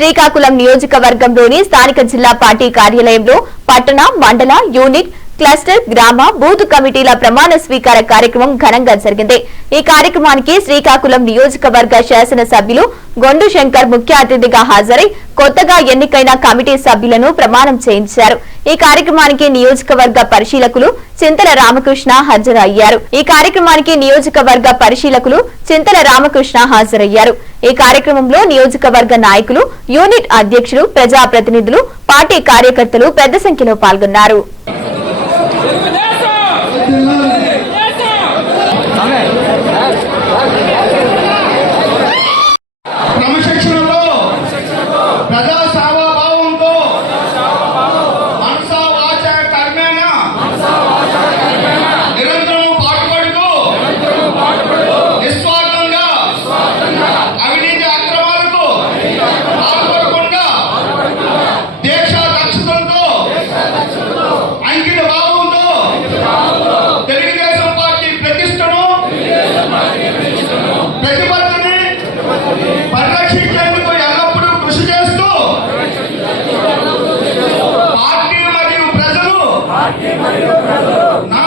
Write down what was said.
శ్రీకాకుళం నియోజకవర్గంలోని స్థానిక జిల్లా పార్టీ కార్యాలయంలో పట్టణ మండల యూనిట్ క్లస్టర్ గ్రామ బూత్ కమిటీల ప్రమాణ స్వీకార కార్యక్రమం ఘనంగా జరిగింది. ఈ కార్యక్రమానికి శ్రీకాకుళం నియోజకవర్గ శాసన సభ్యులు గొండు శంకర్ ముఖ్య అతిథిగా హాజరై కొత్తగా ఎన్నికైన కమిటీ సభ్యులను ప్రమాణం చేయించారు. ఈ కార్యక్రమానికి నియోజకవర్గ పరిశీలకులు చింతల రామకృష్ణ హాజరయ్యారు. ఈ కార్యక్రమానికి నియోజకవర్గ పరిశీలకులు చింతల రామకృష్ణ హాజరయ్యారు. ఈ కార్యక్రమంలో నియోజకవర్గ నాయకులు యూనిట్ అధ్యక్షులు ప్రజాప్రతినిధులు పార్టీ కార్యకర్తలు పెద్ద సంఖ్యలో పాల్గొన్నారు. ప్రజా పార్టీ మరియు ప్రజలు నా